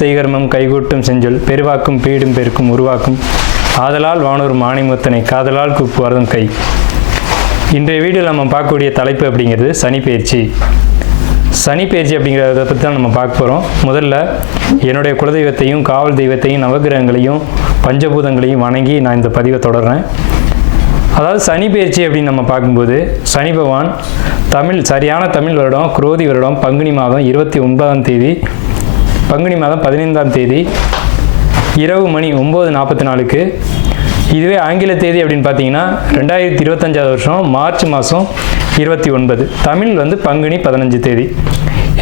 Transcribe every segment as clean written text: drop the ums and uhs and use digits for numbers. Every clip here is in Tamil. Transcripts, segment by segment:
செய்கர்மம் கைகூட்டும் செஞ்சொல் பெருவாக்கும் பீடும் பெருக்கும் உருவாக்கும் ஆதலால் வானூர் மானிமுத்தனை காதலால் கூப்புவார்தம் கை. இன்றைய வீடியோவில் நம்ம பார்க்கக்கூடிய தலைப்பு அப்படிங்கிறது சனிப்பெயர்ச்சி. சனிப்பெயர்ச்சி அப்படிங்கிறத பற்றி தான் நம்ம பார்க்க போகிறோம். முதல்ல என்னுடைய குலதெய்வத்தையும் காவல் தெய்வத்தையும் நவகிரகங்களையும் பஞ்சபூதங்களையும் வணங்கி நான் இந்த பதிவை தொடர்றேன். அதாவது சனிப்பெயர்ச்சி அப்படின்னு நம்ம பார்க்கும்போது சனி பகவான் சரியான தமிழ் வருடம் குரோதி வருடம் பங்குனி மாதம் 29ஆம் தேதி பங்குனி மாதம் 15ஆம் தேதி இரவு மணி 9:44 இதுவே ஆங்கில தேதி அப்படின்னு பார்த்தீங்கன்னா 2025 வருஷம் மார்ச் மாதம் 29, தமிழ் பங்குனி 15 தேதி.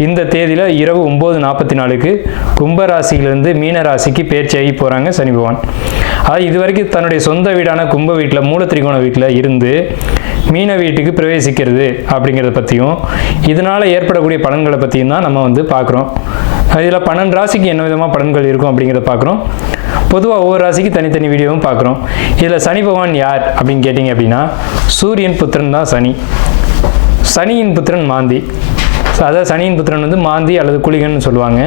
இந்த தேதியில் இரவு 9:44 கும்பராசியிலிருந்து மீன ராசிக்கு பெயர்ச்சியாகி போகிறாங்க சனி பகவான். அது இதுவரைக்கும் தன்னுடைய சொந்த வீடான கும்ப வீட்டில் மூலத்திரிகோண வீட்டில் இருந்து மீன வீட்டுக்கு பிரவேசிக்கிறது அப்படிங்கிறத பற்றியும் இதனால் ஏற்படக்கூடிய பலன்களை பற்றியும் தான் நம்ம பார்க்குறோம். இதில் 12 ராசிக்கு என்ன விதமாக பலன்கள் இருக்கும் அப்படிங்கிறத பார்க்குறோம். பொதுவாக ஒவ்வொரு ராசிக்கு தனித்தனி வீடியோவும் பார்க்குறோம். இதில் சனி பகவான் யார் அப்படின்னு கேட்டிங்க அப்படின்னா சூரியன் புத்திரன் தான் சனி. சனியின் புத்திரன் மாந்தி. அதாவது சனியின் புத்திரன் மாந்தி அல்லது குளிகன்னு சொல்லுவாங்க.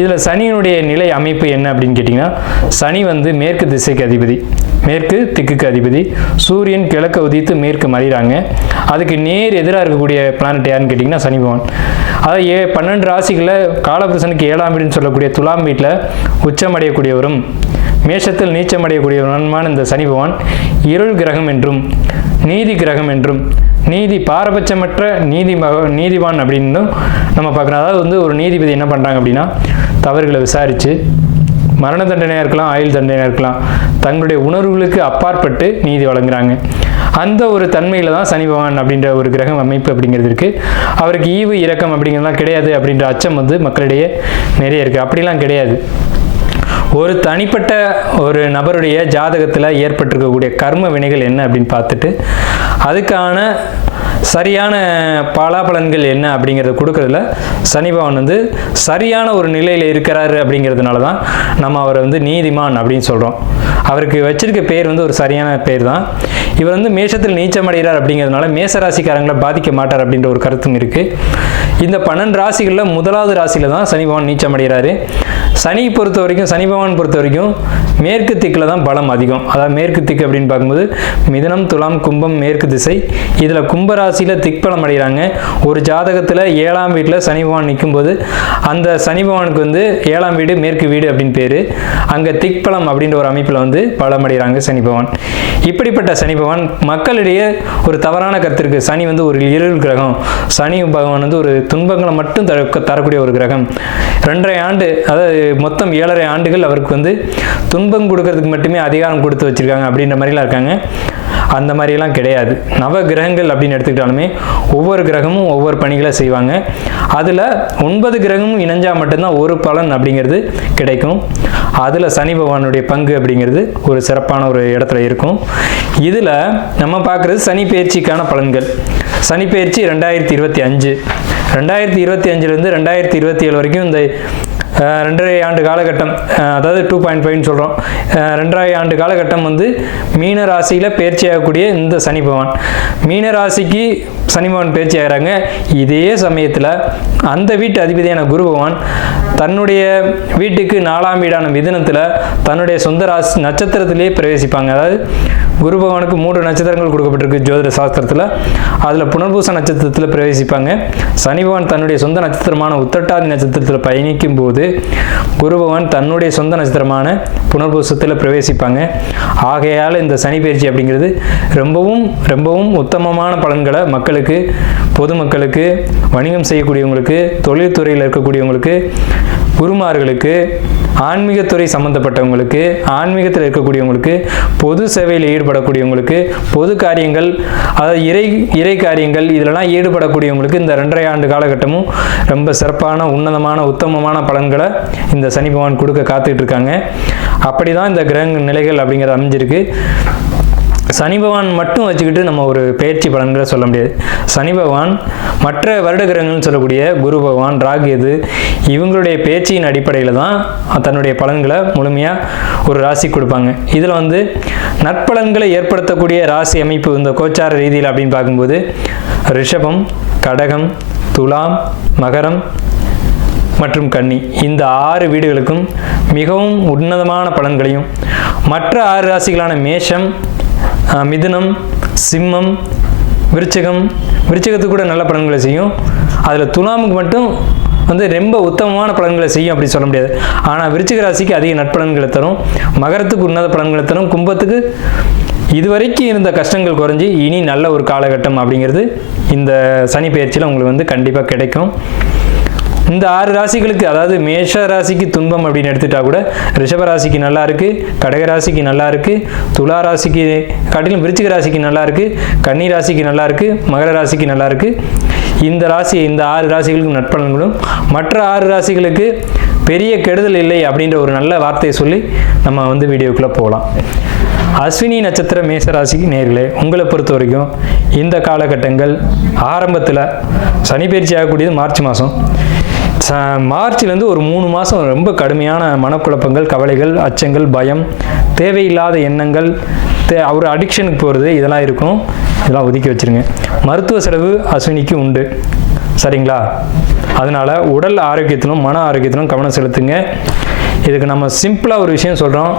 இதில் சனியினுடைய நிலை அமைப்பு என்ன அப்படின்னு கேட்டிங்கன்னா சனி மேற்கு திசைக்கு அதிபதி, மேற்கு திக்குக்கு அதிபதி. சூரியன் கிழக்க உதித்து மேற்கு மறைகிறாங்க. அதுக்கு நேர் எதிராக இருக்கக்கூடிய பிளானட் யாருன்னு கேட்டிங்கன்னா சனி பகவான். அதாவது 12 ராசிகளில் காலபுருஷனுக்கு 7ஆம் வீடுன்னு சொல்லக்கூடிய துலாம் வீட்டில் உச்சமடையக்கூடியவரும் மேஷத்தில் நீச்சமடையக்கூடியவருமான இந்த சனி பகவான் இருள் கிரகம் என்றும் நீதி கிரகம் என்றும் நீதி பாரபட்சமற்ற நீதிவான் அப்படின்னு நம்ம பார்க்குறோம். அதாவது ஒரு நீதிபதி என்ன பண்ணுறாங்க அப்படின்னா தவறுகளை விசாரித்து மரண தண்டனையாக இருக்கலாம், ஆயுள் தண்டனையாக இருக்கலாம், தங்களுடைய உணர்வுகளுக்கு அப்பாற்பட்டு நீதி வழங்குறாங்க. அந்த ஒரு தன்மையில் தான் சனி பகவான் அப்படின்ற ஒரு கிரகம் அமைப்பு அப்படிங்கிறது இருக்குது. அவருக்கு ஈவு இரக்கம் அப்படிங்கிறதுலாம் கிடையாது அப்படின்ற அச்சம் மக்களிடையே நிறைய இருக்குது. அப்படிலாம் கிடையாது. ஒரு தனிப்பட்ட ஒரு நபருடைய ஜாதகத்தில் ஏற்பட்டிருக்கக்கூடிய கர்ம வினைகள் என்ன அப்படின்னு பார்த்துட்டு அதுக்கான சரியான பலாபலன்கள் என்ன அப்படிங்கிறத கொடுக்கறதுல சனி பகவான் சரியான ஒரு நிலையில் இருக்கிறாரு அப்படிங்கிறதுனால தான் நம்ம அவரை நீதிமான் அப்படின்னு சொல்கிறோம். அவருக்கு வச்சிருக்க பேர் ஒரு சரியான பேர் தான். இவர் மேஷத்தில் நீச்சமடைகிறார் அப்படிங்கிறதுனால மேசராசிக்காரங்களை பாதிக்க மாட்டார் அப்படின்ற ஒரு கருத்தும் இருக்குது. இந்த 12 ராசிகளில் முதலாவது ராசியில் தான் சனி பகவான் நீச்சமடைகிறாரு. சனி பகவான் பொறுத்த வரைக்கும் மேற்கு திக்கில் தான் பலம் அதிகம். அதாவது மேற்கு திக்கு அப்படின்னு பார்க்கும்போது மிதுனம் துலாம் கும்பம் மேற்கு திசை. இதில் கும்பராசியில் திக்பலம் அடைகிறாங்க. ஒரு ஜாதகத்தில் 7ஆம் வீட்டில் சனி பகவான் நிற்கும்போது அந்த சனி பகவானுக்கு 7ஆம் வீடு மேற்கு வீடு அப்படின்னு பேர். அங்கே திக்பலம் அப்படின்ற ஒரு அமைப்பில் பலம் அடைகிறாங்க சனி பகவான். இப்படிப்பட்ட சனி பகவான் மக்களிடையே ஒரு தவறான கருத்து இருக்குது. சனி ஒரு இருள் கிரகம், சனி பகவான் ஒரு துன்பங்களை மட்டும் தரக்கூடிய ஒரு கிரகம். 2.5 ஆண்டு, அதாவது மொத்தம் 7.5 ஆண்டுகள் அவருக்கு துன்பம் கொடுக்கறதுக்கு மட்டுமே அதிகாரம் கொடுத்து வச்சிருக்காங்க அப்படின்ற மாதிரிலாம் இருக்காங்க. அந்த மாதிரிலாம் கிடையாது. நவ கிரகங்கள் அப்படின்னு எடுத்துக்கிட்டாலுமே ஒவ்வொரு கிரகமும் ஒவ்வொரு பணிகளை செய்வாங்க. அதில் 9 கிரகமும் இணைஞ்சால் மட்டும்தான் ஒரு பலன் அப்படிங்கிறது கிடைக்கும். அதில் சனி பகவானுடைய பங்கு அப்படிங்கிறது ஒரு சிறப்பான ஒரு இடத்துல இருக்கும். இதில் நம்ம பார்க்குறது சனி பெயர்ச்சிக்கான பலன்கள். சனி பெயர்ச்சி 2025, 2025லேருந்து 2027 வரைக்கும் இந்த 2.5 ஆண்டு காலகட்டம், அதாவது 2.5 சொல்கிறோம். 2.5 ஆண்டு காலகட்டம் மீன ராசியில் பயிற்சி ஆகக்கூடிய இந்த சனி பகவான் மீன ராசிக்கு சனி பகவான் பயிற்சி ஆகிறாங்க. இதே சமயத்தில் அந்த வீட்டு அதிபதியான குரு பகவான் தன்னுடைய வீட்டுக்கு 4ஆம் வீடான மிதுனத்தில் தன்னுடைய சொந்த ராசி நட்சத்திரத்திலேயே பிரவேசிப்பாங்க. அதாவது குரு பகவானுக்கு 3 நட்சத்திரங்கள் கொடுக்கப்பட்டிருக்கு ஜோதிட சாஸ்திரத்தில். அதில் புனர்பூச நட்சத்திரத்தில் பிரவேசிப்பாங்க. சனி பகவான் தன்னுடைய சொந்த நட்சத்திரமான உத்திரட்டாதி நட்சத்திரத்தில் பயணிக்கும் போது குரு பகவான் தன்னுடைய சொந்த நட்சத்திரமான புனர்பூசத்தில் பிரவேசிப்பாங்க. ஆகையால் இந்த சனி பெயர்ச்சி அப்படிங்கிறது ரொம்பவும் ரொம்பவும் உத்தமமான பலன்களை மக்களுக்கு, பொதுமக்களுக்கு, வணிகம் செய்யக்கூடியவங்களுக்கு, தொழில்துறையில் இருக்கக்கூடியவங்களுக்கு, குருமார்களுக்கு, ஆன்மீகத்துறை சம்பந்தப்பட்டவங்களுக்கு, ஆன்மீகத்தில் இருக்கக்கூடியவங்களுக்கு, பொது சேவையில் ஈடுபடக்கூடியவங்களுக்கு, பொது காரியங்கள், அதாவது இறை காரியங்கள் இதிலெல்லாம் ஈடுபடக்கூடியவங்களுக்கு இந்த 2.5 ஆண்டு காலகட்டமும் ரொம்ப சிறப்பான உன்னதமான உத்தமமான பலன்களை இந்த சனி பகவான் கொடுக்க காத்துக்கிட்டு இருக்காங்க. அப்படி தான் இந்த கிரக நிலைகள் அப்படிங்கிறது அமைஞ்சிருக்கு. சனி பகவான் மட்டும் வச்சுக்கிட்டு நம்ம ஒரு பெயர்ச்சி பலன்களை சொல்ல முடியாது. சனி பகவான் மற்ற வருட கிரகங்கள்னு சொல்லக்கூடிய குரு பகவான், ராகு, கேது இவங்களுடைய பேச்சின் அடிப்படையில் தான் தன்னுடைய பலன்களை முழுமையாக ஒரு ராசி கொடுப்பாங்க. இதில் நற்பலன்களை ஏற்படுத்தக்கூடிய ராசி அமைப்பு இந்த கோச்சார ரீதியில் அப்படின்னு பார்க்கும்போது ரிஷபம், கடகம், துலாம், மகரம், மற்றும் கன்னி இந்த 6 வீடுகளுக்கும் மிகவும் உன்னதமான பலன்களையும், மற்ற 6 ராசிகளான மேஷம், மிதுனம், சிம்மம், விருச்சிகத்துக்கு கூட நல்ல பலன்களை செய்யும். அதில் துலாமுக்கு மட்டும் ரொம்ப உத்தமமான பலன்களை செய்யும் அப்படி சொல்ல முடியாது. ஆனால் விருச்சிக ராசிக்கு அதிக நட்பலன்களை தரும், மகரத்துக்கு உன்னத பலன்களை தரும், கும்பத்துக்கு இதுவரைக்கும் இருந்த கஷ்டங்கள் குறைஞ்சி இனி நல்ல ஒரு காலகட்டம் அப்படிங்கிறது இந்த சனி பெயர்ச்சியில் உங்களுக்கு கண்டிப்பாக கிடைக்கும். இந்த 6 ராசிகளுக்கு, அதாவது மேஷ ராசிக்கு துன்பம் அப்படின்னு எடுத்துட்டா கூட ரிஷப ராசிக்கு நல்லா இருக்கு, கடக ராசிக்கு நல்லா இருக்கு, துலா ராசிக்கு காட்டிலும் விருச்சிக ராசிக்கு நல்லா இருக்கு, கன்னி ராசிக்கு நல்லா இருக்கு, மகர ராசிக்கு நல்லா இருக்கு. இந்த 6 ராசிகளுக்கு நட்பலன்களும், மற்ற 6 ராசிகளுக்கு பெரிய கெடுதல் இல்லை அப்படின்ற ஒரு நல்ல வார்த்தையை சொல்லி நம்ம வீடியோக்குள்ளே போகலாம். அஸ்வினி நட்சத்திர மேசராசிக்கு நேர்களே, உங்களை பொறுத்த வரைக்கும் இந்த காலகட்டங்கள் ஆரம்பத்தில் சனி பயிற்சி ஆகக்கூடியது மார்ச் மாதம். மார்ச்லேருந்து ஒரு 3 மாதம் ரொம்ப கடுமையான மனக்குழப்பங்கள், கவலைகள், அச்சங்கள், பயம், தேவையில்லாத எண்ணங்கள், ஒரு அடிக்ஷனுக்கு போகிறது, இதெல்லாம் இருக்கும். இதெல்லாம் ஒதுக்கி வச்சுருங்க. மருத்துவ செலவு அஸ்வினிக்கு உண்டு, சரிங்களா? அதனால் உடல் ஆரோக்கியத்திலும் மன ஆரோக்கியத்திலும் கவனம் செலுத்துங்க. இதுக்கு நம்ம சிம்பிளாக ஒரு விஷயம் சொல்கிறோம்,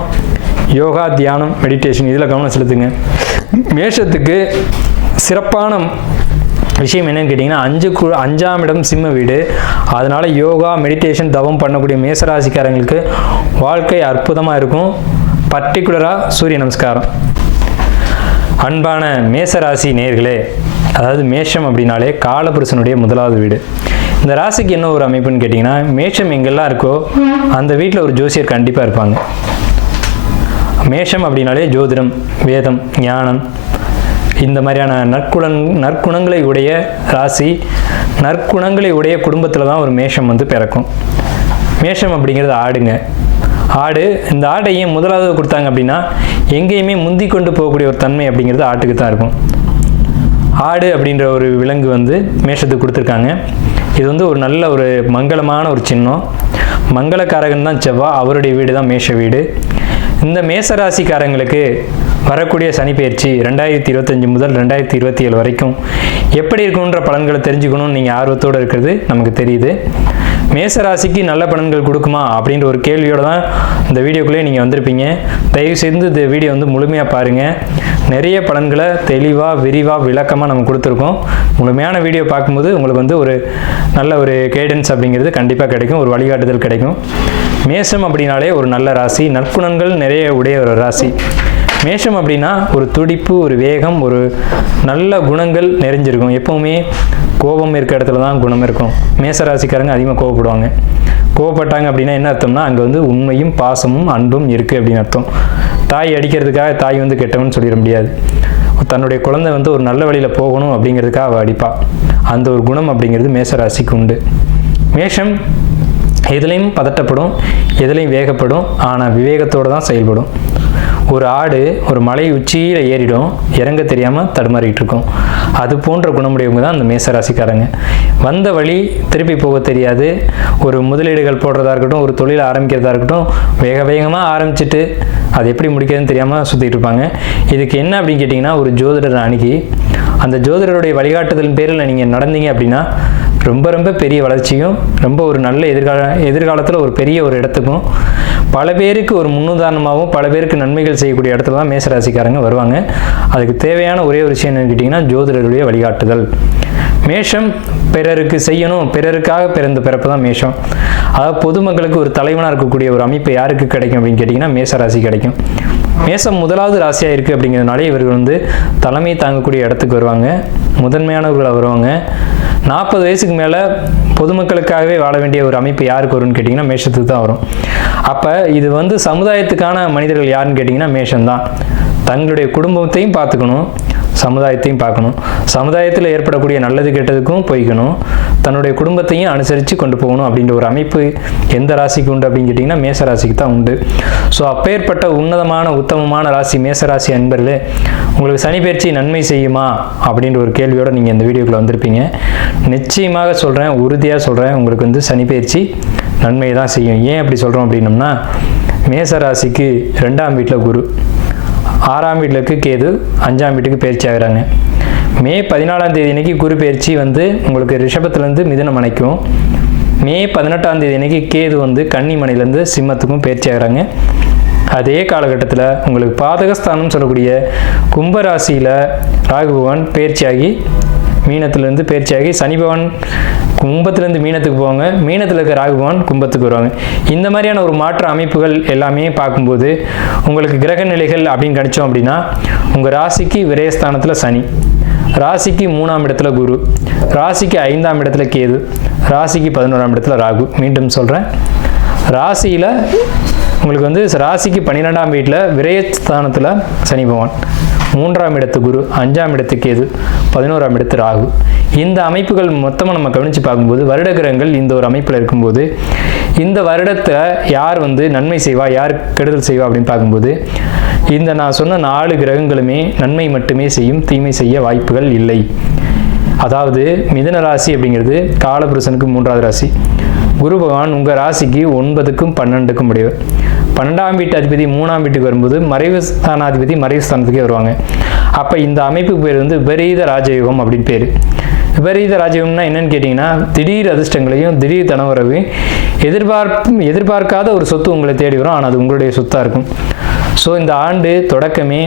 யோகா, தியானம், மெடிடேஷன், இதில் கவனம் செலுத்துங்க. மேஷத்துக்கு சிறப்பான விஷயம் என்னன்னு கேட்டிங்கன்னா, 5ஆம் இடம் சிம்ம வீடு. அதனால் யோகா, மெடிடேஷன், தவம் பண்ணக்கூடிய மேசராசிக்காரங்களுக்கு வாழ்க்கை அற்புதமாக இருக்கும். பர்டிகுலராக சூரிய நமஸ்காரம். அன்பான மேசராசி நேயர்களே, அதாவது மேஷம் அப்படின்னாலே காலபுருஷனுடைய முதலாவது வீடு. இந்த ராசிக்கு என்ன ஒரு அமைப்புன்னு கேட்டிங்கன்னா, மேஷம் எங்கெல்லாம் இருக்கோ அந்த வீட்டில் ஒரு ஜோசியர் கண்டிப்பாக இருப்பாங்க. மேஷம் அப்படின்னாலே ஜோதிடம், வேதம், ஞானம், இந்த மாதிரியான நற்குணங்களை உடைய ராசி, நற்குணங்களை உடைய குடும்பத்தில் தான் ஒரு மேஷம் பிறக்கும். மேஷம் அப்படிங்கிறது ஆடுங்க. ஆடு, இந்த ஆட்டை ஏன் முதலாவது கொடுத்தாங்க அப்படின்னா, எங்கேயுமே முந்தி கொண்டு போகக்கூடிய ஒரு தன்மை அப்படிங்கிறது ஆட்டுக்கு தான் இருக்கும். ஆடு அப்படின்ற ஒரு விலங்கு மேஷத்துக்கு கொடுத்துருக்காங்க. இது ஒரு நல்ல ஒரு மங்களமான ஒரு சின்னம். மங்களக்காரகன் தான் செவ்வாய், அவருடைய வீடு தான் மேஷ வீடு. இந்த மேசராசிக்காரங்களுக்கு வரக்கூடிய சனி பெயர்ச்சி 2025 முதல் 2027 வரைக்கும் எப்படி இருக்குன்ற பலன்களை தெரிஞ்சுக்கணும்னு நீங்கள் ஆர்வத்தோடு இருக்கிறது நமக்கு தெரியுது. மேசராசிக்கு நல்ல பலன்கள் கொடுக்குமா அப்படின்ற ஒரு கேள்வியோடு தான் இந்த வீடியோக்குள்ளே நீங்கள் வந்திருப்பீங்க. தயவு செய்து இந்த வீடியோ முழுமையாக பாருங்கள். நிறைய பலன்களை தெளிவாக, விரிவாக, விளக்கமாக நம்ம கொடுத்துருக்கோம். முழுமையான வீடியோ பார்க்கும்போது உங்களுக்கு ஒரு நல்ல ஒரு கைடன்ஸ் அப்படிங்கிறது கண்டிப்பாக கிடைக்கும், ஒரு வழிகாட்டுதல் கிடைக்கும். மேஷம் அப்படின்னாலே ஒரு நல்ல ராசி, நற்குணங்கள் நிறைய உடைய ஒரு ராசி. மேஷம் அப்படின்னா ஒரு துடிப்பு, ஒரு வேகம், ஒரு நல்ல குணங்கள் நிறைஞ்சிருக்கும். எப்போவுமே கோபம் இருக்க இடத்துல தான் குணம் இருக்கும். மேசராசிக்காரங்க அதிகமாக கோவப்படுவாங்க. கோவப்பட்டாங்க அப்படின்னா என்ன அர்த்தம்னா, அங்கே உண்மையும் பாசமும் அன்பும் இருக்குது அப்படின்னு அர்த்தம். தாய் அடிக்கிறதுக்காக தாய் கெட்டவன்னு சொல்லிட முடியாது. தன்னுடைய குழந்தை ஒரு நல்ல வழியில் போகணும் அப்படிங்கிறதுக்காக அவள் அடிப்பா. அந்த ஒரு குணம் அப்படிங்கிறது மேசராசிக்கு உண்டு. மேஷம் எதுலேயும் பதட்டப்படும், எதுலேயும் வேகப்படும், ஆனால் விவேகத்தோடு தான் செயல்படும். ஒரு ஆடு ஒரு மலை உச்சியில் ஏறிடும், இறங்க தெரியாமல் தடுமாறிட்டு இருக்கும். அது போன்ற குணமுடையவங்க தான் அந்த மேசராசிக்காரங்க. வந்த வழி திருப்பி போக தெரியாது. ஒரு முதலீடுகள் போடுறதா இருக்கட்டும், ஒரு தொழிலை ஆரம்பிக்கிறதா இருக்கட்டும், வேகமாக ஆரம்பிச்சுட்டு அது எப்படி முடிக்கிறதுன்னு தெரியாமல் சுற்றிட்டு இருப்பாங்க. இதுக்கு என்ன அப்படின்னு கேட்டிங்கன்னா, ஒரு ஜோதிடர் அணுகி அந்த ஜோதிடருடைய வழிகாட்டுதலின் பேரில் நீங்கள் நடந்தீங்க அப்படின்னா ரொம்ப ரொம்ப பெரிய வளர்ச்சியும், ரொம்ப ஒரு நல்ல எதிர்காலத்தில் ஒரு பெரிய ஒரு இடத்துக்கும், பல பேருக்கு ஒரு முன்னுதாரணமாகவும் பல பேருக்கு நன்மைகள் செய்யக்கூடிய இடத்துல தான் மேசராசிக்காரங்க வருவாங்க. அதுக்கு தேவையான ஒரே ஒரு விஷயம் என்னன்னு கேட்டிங்கன்னா, ஜோதிடருடைய வழிகாட்டுதல். மேஷம் பிறருக்கு செய்யணும், பிறருக்காக பிறந்த பிறப்பு தான் மேஷம். அதாவது பொதுமக்களுக்கு ஒரு தலைவனாக இருக்கக்கூடிய ஒரு அமைப்பு யாருக்கு கிடைக்கும் அப்படின்னு கேட்டிங்கன்னா, மேசராசி கிடைக்கும். மேசம் முதலாவது ராசியாக இருக்குது அப்படிங்கிறதுனால இவர்கள் தலைமை தாங்கக்கூடிய இடத்துக்கு வருவாங்க, முதன்மையானவர்களாக வருவாங்க. 40 வயசுக்கு மேலே பொதுமக்களுக்காகவே வாழ வேண்டிய ஒரு அமைப்பு யாருக்கு வரும்னு கேட்டிங்கன்னா, மேஷத்துக்கு தான் வரும். அப்போ இது சமுதாயத்துக்கான மனிதர்கள் யாருன்னு கேட்டிங்கன்னா மேஷம்தான். தங்களுடைய குடும்பத்தையும் பார்த்துக்கணும், சமுதாயத்தையும் பார்க்கணும். சமுதாயத்தில் ஏற்படக்கூடிய நல்லது கெட்டதுக்கும் போய்க்கணும், தன்னுடைய குடும்பத்தையும் அனுசரித்து கொண்டு போகணும் அப்படின்ற ஒரு அமைப்பு எந்த ராசிக்கு உண்டு அப்படின்னு கேட்டிங்கன்னா மேச ராசிக்கு தான் உண்டு. ஸோ அப்பேற்பட்ட உன்னதமான உத்தமமான ராசி மேசராசி அன்பர்களே, உங்களுக்கு சனி பெயர்ச்சி நன்மை செய்யுமா அப்படின்ற ஒரு கேள்வியோடு நீங்கள் இந்த வீடியோக்குள்ளே வந்திருப்பீங்க. நிச்சயமாக சொல்கிறேன், உறுதியாக சொல்கிறேன், உங்களுக்கு சனி பெயர்ச்சி நன்மை தான் செய்யும். ஏன் அப்படி சொல்கிறோம் அப்படின்னம்னா, மேசராசிக்கு 2ஆம் வீட்டில் குரு, 6ஆம் வீட்டுக்கு கேது, 5ஆம் வீட்டுக்கு பயிற்சி ஆகிறாங்க. மே 14ஆம் தேதி அன்னைக்கு குரு பயிற்சி உங்களுக்கு ரிஷபத்துலேருந்து மிதுனம் அணைக்கும். மே 18ஆம் தேதி அன்னைக்கு கேது வந்து கன்னி மனையிலேருந்து சிம்மத்துக்கும் பயிற்சி ஆகிறாங்க. அதே காலகட்டத்தில் உங்களுக்கு பாதகஸ்தானம் சொல்லக்கூடிய கும்பராசியில் ராகு பகவான் பயிற்சியாகி மீனத்திலேருந்து பயிற்சியாகி சனி பகவான் கும்பத்திலேருந்து மீனத்துக்கு போவாங்க. மீனத்தில் இருக்க ராகு பகவான் கும்பத்துக்கு வருவாங்க. இந்த மாதிரியான ஒரு மாற்ற அமைப்புகள் எல்லாமே பார்க்கும்போது உங்களுக்கு கிரக நிலைகள் அப்படின்னு கணிச்சோம் அப்படின்னா உங்கள் ராசிக்கு விரயஸ்தானத்தில் சனி, ராசிக்கு 3ஆம் இடத்துல குரு, ராசிக்கு 5ஆம் இடத்துல கேது, ராசிக்கு 11ஆம் இடத்துல ராகு. மீண்டும் சொல்கிறேன், ராசியில் உங்களுக்கு வந்து ராசிக்கு 12ஆம் வீட்டில் விரயஸ்தானத்தில் சனி பகவான், 3ஆம் இடத்து குரு, 5ஆம் இடத்து கேது, 11ஆம் இடத்து ராகு. இந்த அமைப்புகள் மொத்தமாக நம்ம கவனித்து பார்க்கும்போது வருட கிரகங்கள் இந்த ஒரு அமைப்பில் இருக்கும்போது இந்த வருடத்தை யார் வந்து நன்மை செய்வா யார் கெடுதல் செய்வா அப்படின்னு பார்க்கும்போது இந்த நான் சொன்ன 4 கிரகங்களுமே நன்மை மட்டுமே செய்யும், தீமை செய்ய வாய்ப்புகள் இல்லை. அதாவது மிதுன ராசி அப்படிங்கிறது காலபுருஷனுக்கு 3ஆவது ராசி. குரு பகவான் உங்கள் ராசிக்கு 9க்கும் 12க்கும் உடையவர். 12ஆம் வீட்டு அதிபதி 3ஆம் வீட்டுக்கு வரும்போது மறைவு ஸ்தானாதிபதி மறைவு ஸ்தானத்துக்கே வருவாங்க. அப்போ இந்த அமைப்புக்கு பேர் வந்து விபரீத ராஜயோகம் அப்படின்னு பேர். விபரீத ராஜயோகம்னா என்னன்னு கேட்டிங்கன்னா திடீர் அதிர்ஷ்டங்களையும் திடீர் தனவரவையும் எதிர்பார்க்காத ஒரு சொத்து உங்களை தேடி வரும். ஆனால் அது உங்களுடைய சொத்தாக இருக்கும். ஸோ இந்த ஆண்டு தொடக்கமே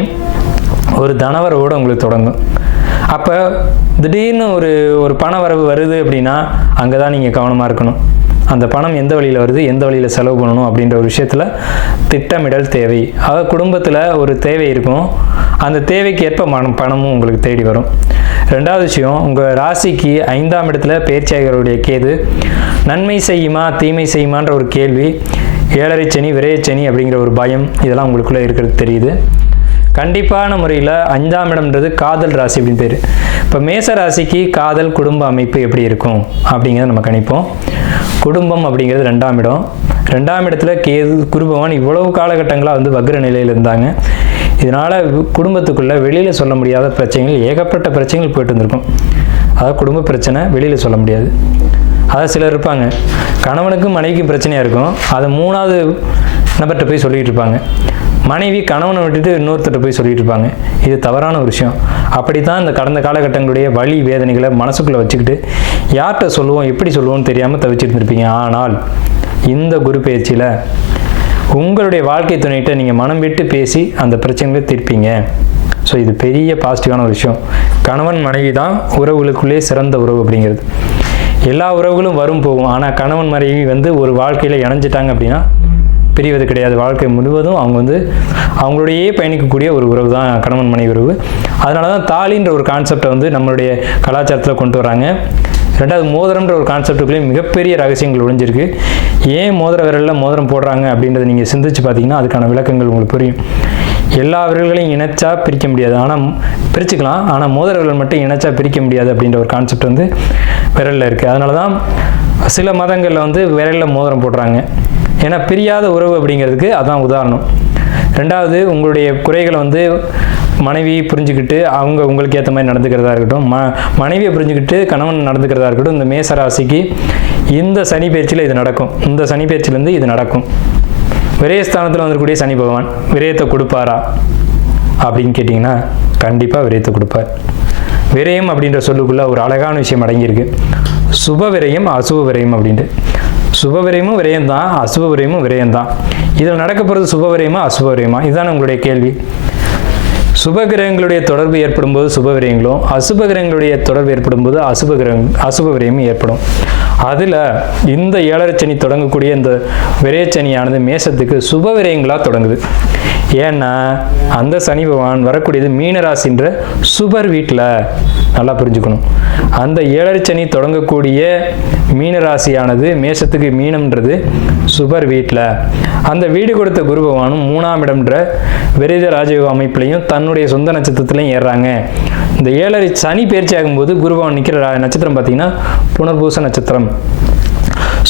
ஒரு தனவரவோடு உங்களுக்கு தொடங்கும். அப்போ திடீர்னு ஒரு பண வரவு வருது அப்படின்னா அங்கே தான் நீங்கள் கவனமாக இருக்கணும். அந்த பணம் எந்த வழியில் வருது, எந்த வழியில் செலவு பண்ணணும் அப்படின்ற ஒரு விஷயத்தில் திட்டமிடல் தேவை. அதாவது குடும்பத்தில் ஒரு தேவை இருக்கும், அந்த தேவைக்கு ஏற்ப பணமும் உங்களுக்கு தேடி வரும். 2வது விஷயம், உங்கள் ராசிக்கு 5ஆம் இடத்துல பயிற்சியாளருடைய கேது நன்மை செய்யுமா தீமை செய்யுமான்ற ஒரு கேள்வி, 7.5 சனி விரயச்சனி அப்படிங்கிற ஒரு பயம் இதெல்லாம் உங்களுக்குள்ளே இருக்கிறது தெரியுது. கண்டிப்பான முறையில் 5ஆம் இடம்ன்றது காதல் ராசி அப்படின்னு பேர். இப்போ மேச ராசிக்கு காதல் குடும்ப அமைப்பு எப்படி இருக்கும் அப்படிங்கிறத நம்ம கணிப்போம். குடும்பம் அப்படிங்கிறது 2ஆம் இடம். 2ஆம் இடத்துல கேது குரு பகவான் இவ்வளவு காலகட்டங்களாக வந்து வக்ர நிலையில் இருந்தாங்க. இதனால் குடும்பத்துக்குள்ளே வெளியில் சொல்ல முடியாத பிரச்சனைகள், ஏகப்பட்ட பிரச்சனைகள் போயிட்டு இருந்திருக்கும். அதாவது குடும்ப பிரச்சனை வெளியில் சொல்ல முடியாது. அதாவது சிலர் இருப்பாங்க, கணவனுக்கும் மனைவிக்கும் பிரச்சனையாக இருக்கும், அதை 3வது நபர்கிட்ட போய் சொல்லிகிட்டு இருப்பாங்க. மனைவி கணவனை விட்டுட்டு இன்னொருத்தர் போய் சொல்லிட்டு இருப்பாங்க. இது தவறான ஒரு விஷயம். அப்படி தான் இந்த கடந்த காலகட்டங்களுடைய வலி வேதனைகளை மனசுக்குள்ளே வச்சுக்கிட்டு யார்கிட்ட சொல்லுவோம் எப்படி சொல்லுவோம்னு தெரியாமல் தவிச்சிட்டு இருந்திருப்பீங்க. ஆனால் இந்த குரு பயிற்சியில் உங்களுடைய வாழ்க்கை துணைகிட்ட நீங்கள் மனம் விட்டு பேசி அந்த பிரச்சனைகளை தீர்ப்பீங்க. ஸோ இது பெரிய பாசிட்டிவான ஒரு விஷயம். கணவன் மனைவி தான் உறவுகளுக்குள்ளே சிறந்த உறவு அப்படிங்கிறது. எல்லா உறவுகளும் வரும் போகும். ஆனால் கணவன் மனைவி வந்து ஒரு வாழ்க்கையில் இணைஞ்சிட்டாங்க அப்படின்னா பிரிவது கிடையாது. வாழ்க்கை முழுவதும் அவங்க வந்து அவங்களோடையே பயணிக்கக்கூடிய ஒரு உறவு தான் கணவன் மனைவி உறவு. அதனால தான் தாலின்ற ஒரு கான்செப்டை வந்து நம்மளுடைய கலாச்சாரத்தில் கொண்டு வராங்க. 2வது மோதிரம்ன்ற ஒரு கான்செப்டுக்குள்ளேயும் மிகப்பெரிய ரகசியங்கள் ஒழிஞ்சிருக்கு. ஏன் மோதிர விரலில் மோதிரம் போடுறாங்க அப்படின்றத நீங்கள் சிந்திச்சு பார்த்தீங்கன்னா அதுக்கான விளக்கங்கள் உங்களுக்கு புரியும். எல்லா விரல்களையும் இணைச்சா பிரிக்க முடியாது, ஆனால் பிரிச்சுக்கலாம். ஆனால் மோதிர விரல் மட்டும் இணைச்சா பிரிக்க முடியாது அப்படின்ற ஒரு கான்செப்ட் வந்து விரலில் இருக்குது. அதனால தான் சில மதங்களில் வந்து விரலில் மோதிரம் போடுறாங்க. ஏன்னா பிரியாத உறவு அப்படிங்கிறதுக்கு அதான் உதாரணம். 2வது உங்களுடைய குறைகளை வந்து மனைவி புரிஞ்சுக்கிட்டு அவங்க உங்களுக்கு ஏற்ற மாதிரி நடந்துக்கிறதா இருக்கட்டும், மனைவியை புரிஞ்சுக்கிட்டு கணவன் நடந்துக்கிறதா இருக்கட்டும். இந்த மேச ராசிக்கு இந்த சனி பயிற்சியில் இது நடக்கும். இந்த சனி பயிற்சியிலேருந்து இது நடக்கும். விரயஸ்தானத்தில் வந்துக்கூடிய சனி பகவான் விரயத்தை கொடுப்பாரா அப்படின்னு கேட்டிங்கன்னா கண்டிப்பாக விரயத்தை கொடுப்பார். விரயம் அப்படின்ற சொல்லுக்குள்ளே ஒரு அழகான விஷயம் அடங்கியிருக்கு. சுப விரயம் அசுப விரயம் அப்படின்ட்டு. சுப விரயமும் விரயம் தான், அசுப விரயமும் விரயம் தான். இதில் நடக்க போகிறது சுப விரயமா அசுப விரயமா, இதுதான் உங்களுடைய கேள்வி. சுப கிரகங்களுடைய தொடர்பு ஏற்படும் போது சுப விரயங்களும், அசுப கிரகங்களுடைய தொடர்பு ஏற்படும் போது அசுப விரயமும் ஏற்படும். அதில் இந்த 7.5 சனி தொடங்கக்கூடிய இந்த விரயச்சனியானது மேசத்துக்கு சுப விரயங்களாக தொடங்குது. ஏன்னா அந்த சனி பகவான் வரக்கூடியது மீனராசின்ற சுபர் வீட்டில். நல்லா புரிஞ்சுக்கணும். அந்த 7.5 சனி தொடங்கக்கூடிய மீனராசியானது மேசத்துக்கு மீனம்ன்றது சுபர் வீட்டில். அந்த வீடு கொடுத்த குரு பகவானும் 3ஆம் இடம்ன்ற விரீத ராஜயோக அமைப்புலையும் தன்னுடைய சொந்த நட்சத்திரத்திலையும் ஏறுறாங்க. இந்த 7.5 சனி பயிற்சி ஆகும்போது குரு பகவான் நிற்கிற நட்சத்திரம் பார்த்தீங்கன்னா புனர்பூச நட்சத்திரம்.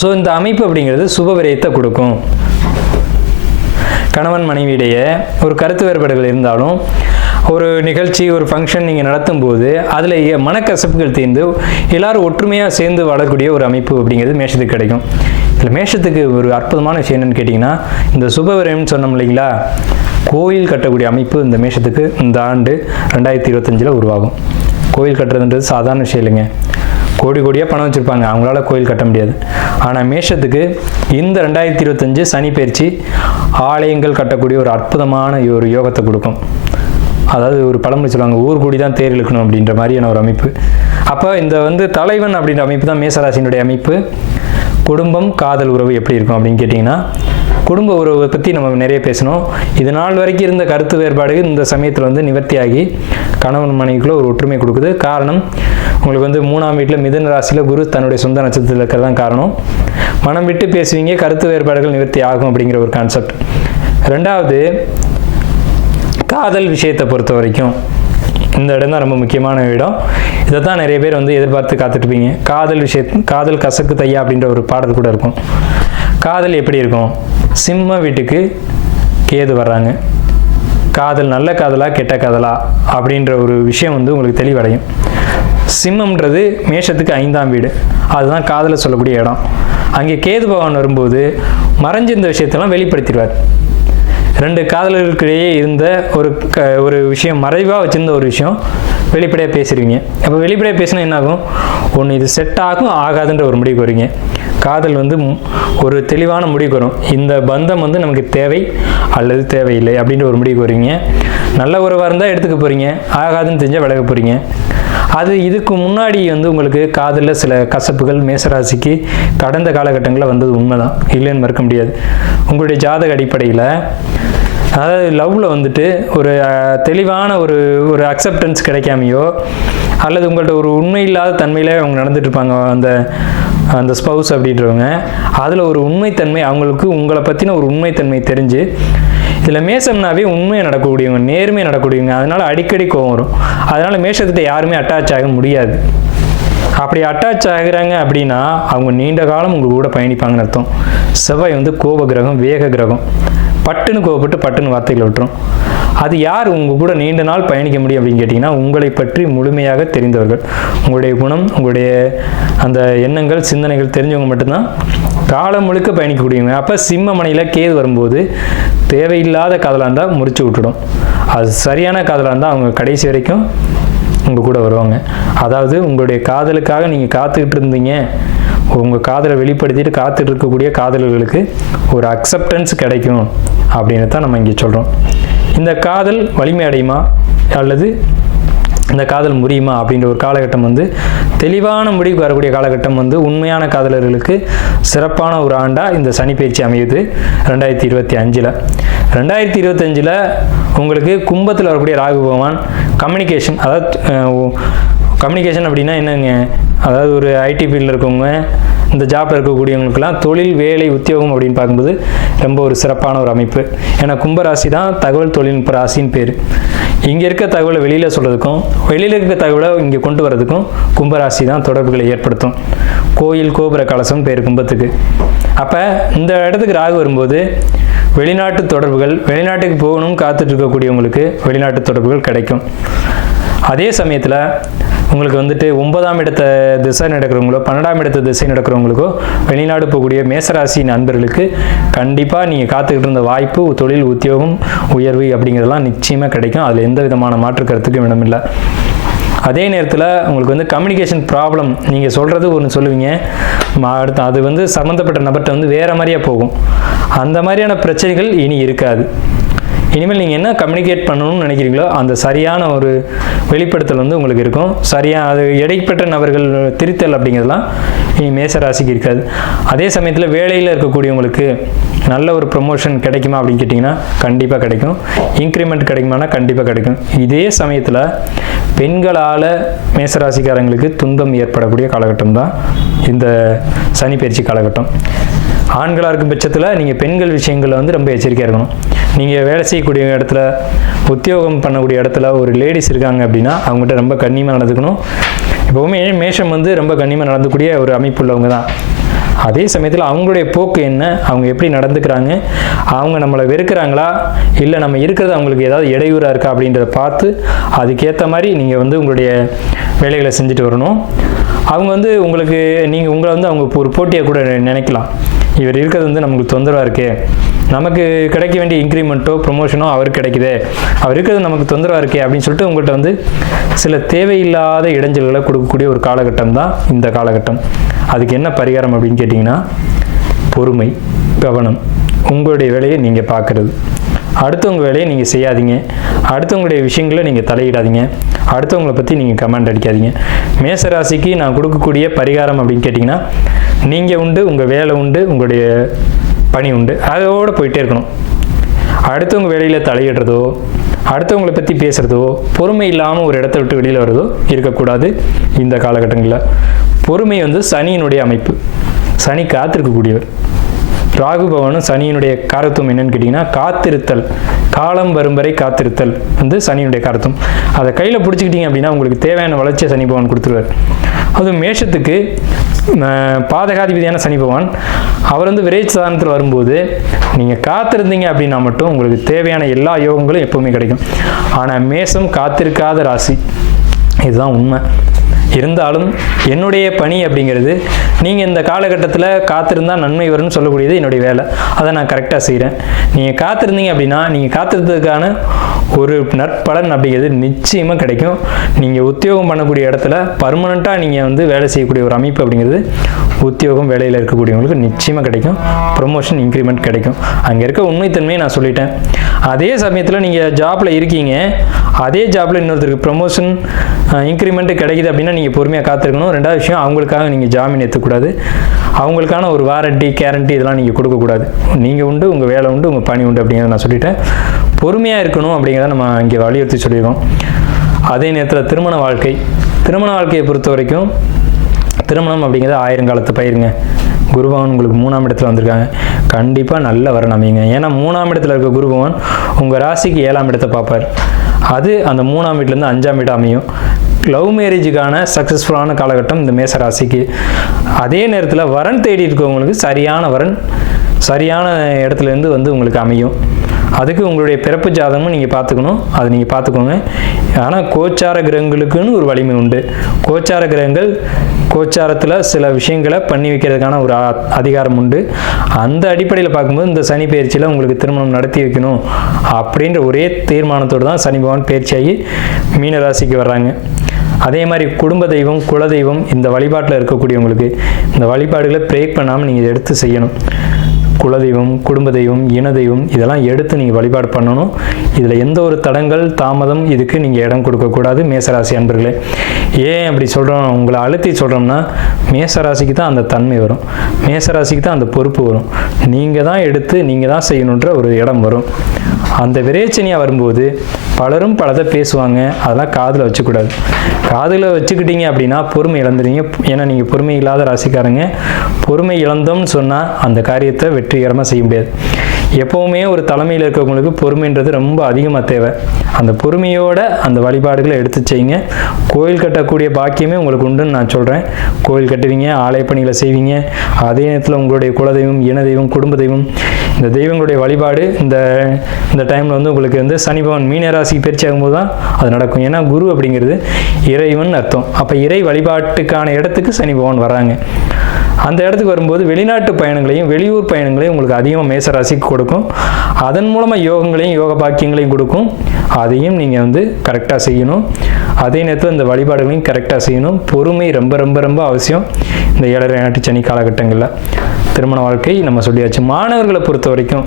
ஸோ இந்த அமைப்பு அப்படிங்கிறது சுப விரயத்தை கொடுக்கும். கணவன் மனைவியிடையே ஒரு கருத்து வேறுபாடுகள் இருந்தாலும் ஒரு நிகழ்ச்சி ஒரு ஃபங்க்ஷன் நீங்கள் நடத்தும் போது அதில் மனக்கசப்புகள் தீர்ந்து எல்லாரும் ஒற்றுமையாக சேர்ந்து வாழக்கூடிய ஒரு அமைப்பு அப்படிங்கிறது மேஷத்துக்கு கிடைக்கும். இதில் மேஷத்துக்கு ஒரு அற்புதமான விஷயம் என்னென்னு கேட்டிங்கன்னா, இந்த சுபவிரயம்னு சொன்னோம் இல்லைங்களா, கோயில் கட்டக்கூடிய அமைப்பு இந்த மேஷத்துக்கு இந்த ஆண்டு 2025 உருவாகும். கோயில் கட்டுறதுன்றது சாதாரண விஷயம் இல்லைங்க. கோடி கோடியாக பணம் வச்சுருப்பாங்க, அவங்களால கோயில் கட்ட முடியாது. ஆனால் மேஷத்துக்கு இந்த 2025 சனி பயிற்சி ஆலயங்கள் கட்டக்கூடிய ஒரு அற்புதமான ஒரு யோகத்தை கொடுக்கும். அதாவது ஒரு பழமொழி சொல்லுவாங்க, ஊர் கூடி தான் தேர் இழுக்கணும் அப்படின்ற மாதிரியான ஒரு அமைப்பு. அப்போ இந்த தலைவன் அப்படின்ற அமைப்பு தான் மேசராசினுடைய அமைப்பு. குடும்பம் காதல் உறவு எப்படி இருக்கும் அப்படின்னு கேட்டிங்கன்னா, குடும்ப உறவை பற்றி நம்ம நிறைய பேசணும். இது நாள் வரைக்கும் இருந்த கருத்து வேறுபாடுகள் இந்த சமயத்தில் நிவர்த்தியாகி கணவன் மனைவிக்குள்ள ஒரு ஒற்றுமை கொடுக்குது. காரணம், உங்களுக்கு 3ஆம் வீட்டில் மிதுன ராசியில் குரு தன்னுடைய சொந்த நட்சத்திரத்தில் இருக்கிறது தான் காரணம். மனம் விட்டு பேசுவீங்க, கருத்து வேறுபாடுகள் நிவர்த்தி ஆகும் அப்படிங்கிற ஒரு கான்செப்ட். ரெண்டாவது, காதல் விஷயத்தை பொறுத்த வரைக்கும் இந்த இடம் தான் ரொம்ப முக்கியமான இடம். இதை தான் நிறைய பேர் எதிர்பார்த்து காத்துட்ருப்பீங்க. காதல் கசக்கு தையா அப்படின்ற ஒரு பாடல் கூட இருக்கும். காதல் எப்படி இருக்கும்? சிம்ம வீட்டுக்கு கேது வர்றாங்க. காதல் நல்ல காதலா கெட்ட காதலா அப்படின்ற ஒரு விஷயம் உங்களுக்கு தெளிவடையும். சிம்மம்ன்றது மேஷத்துக்கு 5ஆம் வீடு, அதுதான் காதலை சொல்லக்கூடிய இடம். அங்கே கேது பகவான் வரும்போது மறைஞ்சிருந்த விஷயத்தெல்லாம் வெளிப்படுத்திடுவார். 2 காதலர்களுக்கிடையே இருந்த ஒரு விஷயம், மறைவாக வச்சுருந்த ஒரு விஷயம் வெளிப்படையாக பேசுகிறீங்க. அப்போ வெளிப்படையாக பேசினா என்னாகும்? ஒன்று இது செட் ஆகும் ஆகாதுன்ற ஒரு முடிவுக்கு வருவீங்க. காதல் ஒரு தெளிவான முடிவுக்கு வரும். இந்த பந்தம் நமக்கு தேவை அல்லது தேவையில்லை அப்படின்ற ஒரு முடிவுக்கு வருவீங்க. நல்ல உறவாக இருந்தால் எடுத்துக்க போகிறீங்க, ஆகாதுன்னு தெரிஞ்சால் விலக போகிறீங்க. அது இதுக்கு முன்னாடி உங்களுக்கு காதலில் சில கசப்புகள் மேசராசிக்கு கடந்த காலகட்டங்களில் வந்தது உண்மைதான், இல்லைன்னு மறுக்க முடியாது. உங்களுடைய ஜாதக அடிப்படையில் அதாவது லவ்வில் ஒரு தெளிவான ஒரு அக்செப்டன்ஸ் கிடைக்காமையோ அல்லது உங்கள்கிட்ட ஒரு உண்மை இல்லாத தன்மையில் அவங்க நடந்துட்டு இருப்பாங்க. அந்த ஸ்பவுஸ் அப்படின்றவங்க அதில் ஒரு உண்மைத்தன்மை, அவங்களுக்கு உங்களை பற்றின ஒரு உண்மைத்தன்மை தெரிஞ்சு, இதில் மேசம்னாவே உண்மையை நடக்கக்கூடியவங்க, நேர்மையை நடக்கக்கூடியவங்க. அதனால் அடிக்கடி கோவம் வரும். அதனால் மேஷத்திட்ட யாருமே அட்டாச் ஆக முடியாது. அப்படி அட்டாச் ஆகுறாங்க அப்படின்னா அவங்க நீண்ட காலம் உங்கள் கூட பயணிப்பாங்கன்னு அர்த்தம். செவ்வாய் கோப கிரகம், வேக கிரகம். பட்டுன்னு கோவப்பட்டு பட்டுன்னு வார்த்தைகளை விட்டுரும். அது யார் உங்கள் கூட நீண்ட நாள் பயணிக்க முடியும் அப்படின்னு கேட்டிங்கன்னா, உங்களை பற்றி முழுமையாக தெரிந்தவர்கள், உங்களுடைய குணம், உங்களுடைய அந்த எண்ணங்கள், சிந்தனைகள் தெரிஞ்சவங்க மட்டும்தான் காலம் முழுக்க பயணிக்கக்கூடியவங்க. அப்போ சிம்ம மனையில் கேது வரும்போது தேவையில்லாத காதலாக இருந்தால் முறிச்சு விட்டுடும். அது சரியான காதலாக இருந்தால் அவங்க கடைசி வரைக்கும் உங்கள் கூட வருவாங்க. அதாவது உங்களுடைய காதலுக்காக நீங்கள் காத்துக்கிட்டு இருந்தீங்க, உங்கள் காதலை வெளிப்படுத்திட்டு காத்துட்டு இருக்கக்கூடிய காதலர்களுக்கு ஒரு அக்செப்டன்ஸ் கிடைக்கும் அப்படின்னு தான் நம்ம இங்கே சொல்கிறோம். இந்த காதல் வலிமை அடையுமா அல்லது இந்த காதல் முறியுமா அப்படின்ற ஒரு காலகட்டம் தெளிவான முடிவுக்கு வரக்கூடிய காலகட்டம் உண்மையான காதலர்களுக்கு சிறப்பான ஒரு ஆண்டாக இந்த சனி பயிற்சி அமையுது 2025. 2025 உங்களுக்கு கும்பத்தில் வரக்கூடிய ராகு பகவான் கம்யூனிகேஷன், அதாவது கம்யூனிகேஷன் அப்படின்னா என்னங்க, அதாவது ஒரு ஐடி ஃபீல்டில் இருக்கவங்க, இந்த ஜாப்பில் இருக்கக்கூடியவங்களுக்கெல்லாம் தொழில், வேலை, உத்தியோகம் அப்படின்னு பார்க்கும்போது ரொம்ப ஒரு சிறப்பான ஒரு அமைப்பு. ஏன்னா கும்பராசி தான் தகவல் தொழில்நுட்ப ராசின்னு பேர். இங்கே இருக்க தகவலை வெளியில் சொல்கிறதுக்கும் வெளியில் இருக்க தகவலை இங்கே கொண்டு வரதுக்கும் கும்பராசி தான் தொடர்புகளை ஏற்படுத்தும். கோயில் கோபுர கலசம் பேர் கும்பத்துக்கு. அப்போ இந்த இடத்துக்கு ராகு வரும்போது வெளிநாட்டு தொடர்புகள், வெளிநாட்டுக்கு போகணும் காத்துட்டு இருக்கக்கூடியவங்களுக்கு வெளிநாட்டு தொடர்புகள் கிடைக்கும். அதே சமயத்தில் உங்களுக்கு 9ஆம் இடத்த திசை நடக்கிறவங்களோ 12ஆம் இடத்த திசை நடக்கிறவங்களுக்கோ வெளிநாடு போகக்கூடிய மேசராசி நண்பர்களுக்கு கண்டிப்பாக நீங்கள் காத்துக்கிட்டு இருந்த வாய்ப்பு, தொழில், உத்தியோகம், உயர்வு அப்படிங்கிறதெல்லாம் நிச்சயமாக கிடைக்கும். அதில் எந்த விதமான மாற்று கருத்துக்கும் இடமில்லை. அதே நேரத்தில் உங்களுக்கு கம்யூனிகேஷன் ப்ராப்ளம், நீங்கள் சொல்கிறது ஒன்று சொல்லுவீங்க, அடுத்து அது சம்மந்தப்பட்ட நபர்கிட்ட வேறு மாதிரியாக போகும். அந்த மாதிரியான பிரச்சனைகள் இனி இருக்காது. இனிமேல் நீங்கள் என்ன கம்யூனிகேட் பண்ணணும்னு நினைக்கிறீங்களோ அந்த சரியான ஒரு வெளிப்படுத்தல் உங்களுக்கு இருக்கும். சரியாக அது இடைப்பட்ட நபர்கள் திரித்தல் அப்படிங்கிறதுலாம் இனி மேசராசிக்கு இருக்காது. அதே சமயத்தில் வேலையில் இருக்கக்கூடியவங்களுக்கு நல்ல ஒரு ப்ரொமோஷன் கிடைக்குமா அப்படின்னு கேட்டிங்கன்னா கண்டிப்பாக கிடைக்கும். இன்க்ரிமெண்ட் கிடைக்குமானா கண்டிப்பாக கிடைக்கும். இதே சமயத்தில் பெண்களால் மேசராசிக்காரங்களுக்கு துன்பம் ஏற்படக்கூடிய காலகட்டம் தான் இந்த சனி பயிற்சி காலகட்டம். ஆண்களாக இருக்கும் பட்சத்தில் நீங்கள் பெண்கள் விஷயங்களில் ரொம்ப எச்சரிக்கையாக இருக்கணும். நீங்கள் வேலை செய்யக்கூடிய இடத்துல, உத்தியோகம் பண்ணக்கூடிய இடத்துல ஒரு லேடிஸ் இருக்காங்க அப்படின்னா அவங்ககிட்ட ரொம்ப கண்ணியமாக நடந்துக்கணும். எப்போவுமே மேஷம் ரொம்ப கண்ணியமாக நடந்துக்கூடிய ஒரு அமைப்பு உள்ளவங்க தான். அதே சமயத்தில் அவங்களுடைய போக்கு என்ன, அவங்க எப்படி நடந்துக்கிறாங்க, அவங்க நம்மளை வெறுக்கிறாங்களா, இல்லை நம்ம இருக்கிறது அவங்களுக்கு ஏதாவது இடையூறாக இருக்கா அப்படின்றத பார்த்து அதுக்கேற்ற மாதிரி நீங்கள் வந்து உங்களுடைய வேலைகளை செஞ்சுட்டு வரணும். அவங்க வந்து உங்களுக்கு உங்களை வந்து அவங்க ஒரு போட்டியை கூட நினைக்கலாம். இவர் இருக்கிறது வந்து நமக்கு தொந்தரவாக இருக்கே, நமக்கு கிடைக்க வேண்டிய இன்க்ரிமெண்ட்டோ ப்ரொமோஷனோ அவருக்கு கிடைக்குது, அவர் இருக்கிறது நமக்கு தொந்தரவாக இருக்கே அப்படின்னு சொல்லிட்டு உங்கள்கிட்ட வந்து சில தேவையில்லாத இடைஞ்சல்களை கொடுக்கக்கூடிய ஒரு காலகட்டம் தான் இந்த காலகட்டம். அதுக்கு என்ன பரிகாரம் அப்படின்னு கேட்டிங்கன்னா, பொறுமை, கவனம், உங்களுடைய வேலையை நீங்கள் பார்க்குறது, அடுத்தவங்க வேலையை நீங்கள் செய்யாதீங்க, அடுத்தவங்களுடைய விஷயங்களை நீங்கள் தலையிடாதீங்க, அடுத்தவங்களை பற்றி நீங்கள் கமெண்ட் அடிக்காதீங்க. மேசராசிக்கு நான் கொடுக்கக்கூடிய பரிகாரம் அப்படின்னு கேட்டிங்கன்னா, நீங்கள் உண்டு, உங்கள் வேலை உண்டு, உங்களுடைய பணி உண்டு, அதோடு போயிட்டே இருக்கணும். அடுத்தவங்க வேலையில் தலையிடுறதோ, அடுத்தவங்களை பற்றி பேசுகிறதோ, பொறுமை இல்லாமல் ஒரு இடத்த விட்டு வெளியில் வர்றதோ இருக்கக்கூடாது இந்த காலகட்டங்களில். பொறுமை வந்து சனியினுடைய அமைப்பு. சனி காத்திருக்கக்கூடியவர். ராகு பகவானும் சனியினுடைய காரத்துவம் என்னன்னு கேட்டிங்கன்னா காத்திருத்தல், காலம் வரும் வரை காத்திருத்தல் வந்து சனியினுடைய காரத்துவம். அதை கையில் பிடிச்சிக்கிட்டீங்க அப்படின்னா உங்களுக்கு தேவையான வளர்ச்சியை சனி பகவான் கொடுத்துருவார். அதுவும் மேஷத்துக்கு பாதகாதிபதியான சனி பகவான் அவர் வந்து விரைச்சாதனத்தில் வரும்போது நீங்கள் காத்திருந்தீங்க அப்படின்னா மட்டும் உங்களுக்கு தேவையான எல்லா யோகங்களும் எப்பவுமே கிடைக்கும். ஆனால் மேஷம் காத்திருக்காத ராசி, இதுதான் உண்மை. இருந்தாலும் என்னுடைய பணி அப்படிங்கிறது, நீங்கள் இந்த காலகட்டத்தில் காத்திருந்தால் நன்மை வரும்னு சொல்லக்கூடியது என்னுடைய வேலை. அதை நான் கரெக்டாக செய்கிறேன். நீங்கள் காத்திருந்தீங்க அப்படின்னா நீங்கள் காத்திருந்ததுக்கான ஒரு நற்பலன் அப்படிங்கிறது நிச்சயமாக கிடைக்கும். நீங்கள் உத்தியோகம் பண்ணக்கூடிய இடத்துல பர்மனெண்ட்டாக நீங்கள் வந்து வேலை செய்யக்கூடிய ஒரு அமைப்பு அப்படிங்கிறது உத்தியோகம் வேலையில் இருக்கக்கூடியவங்களுக்கு நிச்சயமாக கிடைக்கும். ப்ரொமோஷன், இன்க்ரிமெண்ட் கிடைக்கும். அங்கே இருக்க உண்மைத்தன்மையை நான் சொல்லிட்டேன். அதே சமயத்தில் நீங்கள் ஜாப்பில் இருக்கீங்க, அதே ஜாப்பில் இன்னொருத்தருக்கு ப்ரொமோஷன், இன்க்ரிமெண்ட்டு கிடைக்குது அப்படின்னா நீங்கள் பொறுமையாக காத்திருக்கணும். ரெண்டாவது விஷயம், அவங்களுக்காக நீங்கள் ஜாமீன் ஏற்றக்கூடாது. அவங்களுக்கான ஒரு வாரண்டி, கேரண்டி இதெல்லாம் நீங்கள் கொடுக்கக்கூடாது. நீங்கள் உண்டு, உங்கள் வேலை உண்டு, உங்கள் பணி உண்டு அப்படிங்கிறத நான் சொல்லிட்டேன். பொறுமையாக இருக்கணும் அப்படிங்கிறத நம்ம இங்கே வலியுறுத்தி சொல்லியிருக்கோம். அதே நேரத்தில் திருமண வாழ்க்கையை பொறுத்த வரைக்கும் திருமணம் அப்படிங்கிறது ஆயிரங்காலத்து பயிருங்க. குருபகவான் உங்களுக்கு 3ஆம் இடத்துல வந்திருக்காங்க. கண்டிப்பாக நல்ல வரன் அமையுங்க. ஏன்னா 3ஆம் இடத்துல இருக்க குருபகவான் உங்கள் ராசிக்கு 7ஆம் இடத்தை பார்ப்பார். அது அந்த 3ஆம் வீட்டிலேருந்து 5ஆம் வீடு அமையும். லவ் மேரேஜுக்கான சக்ஸஸ்ஃபுல்லான காலகட்டம் இந்த மேச ராசிக்கு. அதே நேரத்தில் வரன் தேடி இருக்கவங்களுக்கு சரியான வரன் சரியான இடத்துலேருந்து வந்து உங்களுக்கு அமையும். அதுக்கு உங்களுடைய பிறப்பு ஜாதகமும் நீங்கள் பார்த்துக்கணும். அதை நீங்கள் பார்த்துக்கோங்க. ஆனால் கோச்சார கிரகங்களுக்குன்னு ஒரு வலிமை உண்டு. கோச்சார கிரகங்கள் கோச்சாரத்தில் சில விஷயங்களை பண்ணி வைக்கிறதுக்கான ஒரு அதிகாரம் உண்டு. அந்த அடிப்படையில் பார்க்கும்போது இந்த சனி பயிற்சியில் உங்களுக்கு திருமணம் நடத்தி வைக்கணும் அப்படின்ற ஒரே தீர்மானத்தோடு தான் சனி பகவான் பயிற்சியாகி மீன ராசிக்கு வர்றாங்க. அதே மாதிரி குடும்ப தெய்வம், குலதெய்வம், இந்த வழிபாட்டில் இருக்கக்கூடியவங்களுக்கு இந்த வழிபாடுகளை பிரேக் பண்ணாமல் நீங்கள் எடுத்து செய்யணும். குலதெய்வம், குடும்ப தெய்வம், இன தெய்வம் இதெல்லாம் எடுத்து நீங்கள் வழிபாடு பண்ணணும். இதில் எந்த ஒரு தடங்கள், தாமதம் இதுக்கு நீங்கள் இடம் கொடுக்கக்கூடாது மேசராசி அன்பர்களே. ஏன் அப்படி சொல்கிறோம், உங்களை அழுத்தி சொல்கிறோம்னா மேசராசிக்கு தான் அந்த தன்மை வரும், மேசராசிக்கு தான் அந்த பொறுப்பு வரும். நீங்கள் தான் எடுத்து நீங்கள் தான் செய்யணுன்ற ஒரு இடம் வரும். அந்த விரேச்சனியாக வரும்போது பலரும் பலதை பேசுவாங்க, அதெல்லாம் காதில் வச்சுக்கூடாது. காதில் வச்சுக்கிட்டீங்க அப்படின்னா பொறுமை இழந்துடுவீங்க. ஏன்னா நீங்கள் பொறுமை இல்லாத ராசிக்காரங்க. பொறுமை இழந்தோம்னு சொன்னால் அந்த காரியத்தை வெற்றிகரமாக செய்ய முடியாது. எப்போவுமே ஒரு தலைமையில் இருக்கவங்களுக்கு பொறுமைன்றது ரொம்ப அதிகமாக தேவை. அந்த பொறுமையோட அந்த வழிபாடுகளை எடுத்து செய்யுங்க. கோயில் கட்டக்கூடிய பாக்கியமே உங்களுக்கு உண்டுன்னு நான் சொல்கிறேன். கோயில் கட்டுவீங்க, ஆலய பணிகளை செய்வீங்க. அதே நேரத்தில் உங்களுடைய குலதெய்வம், இன தெய்வம், குடும்ப தெய்வம், இந்த தெய்வங்களுடைய வழிபாடு இந்த டைமில் வந்து உங்களுக்கு வந்து சனி பகவான் மீன ராசிக்கு பயிற்சி ஆகும்போது தான் அது நடக்கும். ஏன்னா குரு அப்படிங்கிறது இறைவன் அர்த்தம். அப்போ இறை வழிபாட்டுக்கான இடத்துக்கு சனி பகவான் வர்றாங்க. அந்த இடத்துக்கு வரும்போது வெளிநாட்டு பயணங்களையும் வெளியூர் பயணங்களையும் உங்களுக்கு அதிகமாக மேசராசிக்கு கொடுக்கும். அதன் மூலமாக யோகங்களையும் யோக பாக்கியங்களையும் கொடுக்கும். அதையும் நீங்கள் வந்து கரெக்டாக செய்யணும். அதே நேரத்தில் இந்த வழிபாடுகளையும் கரெக்டாக செய்யணும். பொறுமை ரொம்ப ரொம்ப ரொம்ப அவசியம் இந்த 7.5 நாட்டு சனி காலகட்டங்களில். திருமண வாழ்க்கை நம்ம சொல்லியாச்சு. மாணவர்களை பொறுத்த வரைக்கும்